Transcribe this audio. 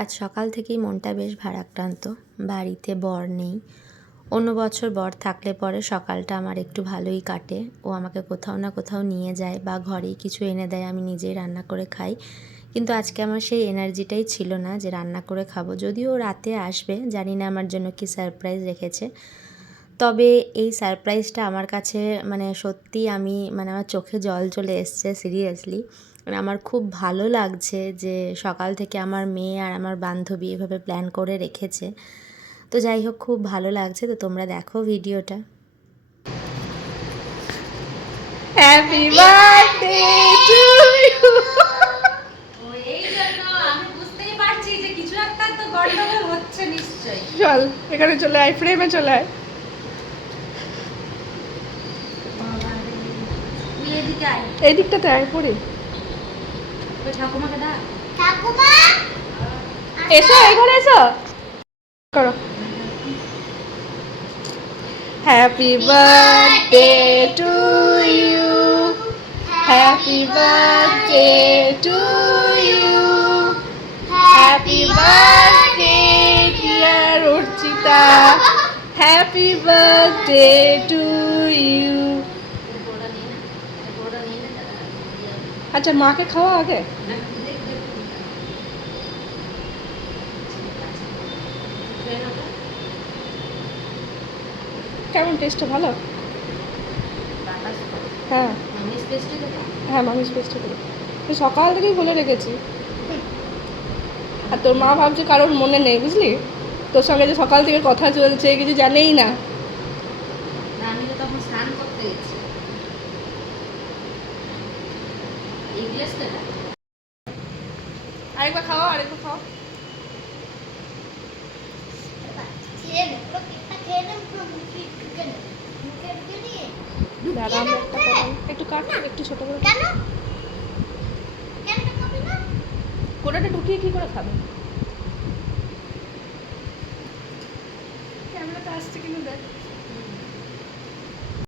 আজ সকাল থেকেই মনটা বেশ ভারাক্রান্ত। বাড়িতে বর নেই। অন্য বছর বর থাকলে পরে সকালটা আমার একটু ভালোই কাটে। ও আমাকে কোথাও না কোথাও নিয়ে যায় বা ঘরেই কিছু এনে দেয়, আমি নিজেই রান্না করে খাই। কিন্তু আজকে আমার সেই এনার্জিটাই ছিল না যে রান্না করে খাবো। যদিও রাতে আসবে, জানি না আমার জন্য কি সারপ্রাইজ রেখেছে। তবে এই সারপ্রাইজটা আমার কাছে সত্যিই আমার চোখে জল চলে এসছে সিরিয়াসলি। আমার খুব ভালো লাগছে যে সকাল থেকে আমার মেয়ে আর আমার বান্ধবী এভাবে প্ল্যান করে রেখেছে। তো যাই হোক, খুব ভালো লাগছে। তো তোমরা দেখো ভিডিওটা। Happy birthday to you. এই জন্য আমি বুঝতেই পারছি যে কিছু একটা তো গন্ডগোল হচ্ছে নিশ্চয়ই। চল এখানে চলে আয়, ফ্রেমে চলে আয়। তুই এদিকে আয়, এই দিকটাতে আয় পড়ে। ওই ঠাকুমাকে ডাক। এসো এই ঘরে এসো করো। Happy birthday to you, happy birthday to you, happy birthday dear Archita, happy birthday to you. আচ্ছা মাকে খাওয়া আগে। কেমন টেস্টটা ভালো? হ্যাঁ হ্যাঁ মামিস পেস্টটা দেবো। সকাল থেকেই বলে রেখেছি। আর তোর মা ভাবছে কারোর মনে নেই, বুঝলি? তোর সঙ্গে যে সকাল থেকে কথা চলছে কিছু জানেই না। আমি তো তখন স্নান করতে গেছি। এই গ্লাসটা আরেকবার খাও, আরেকবার খাও। দাঁড়া আমি একটা করাই, একটু কাট, একটু ছোট করে। কেন কোটাটা ঢুকিয়ে কি করে খাবে? ক্যামেরাটা আসছে কিনা দেখ।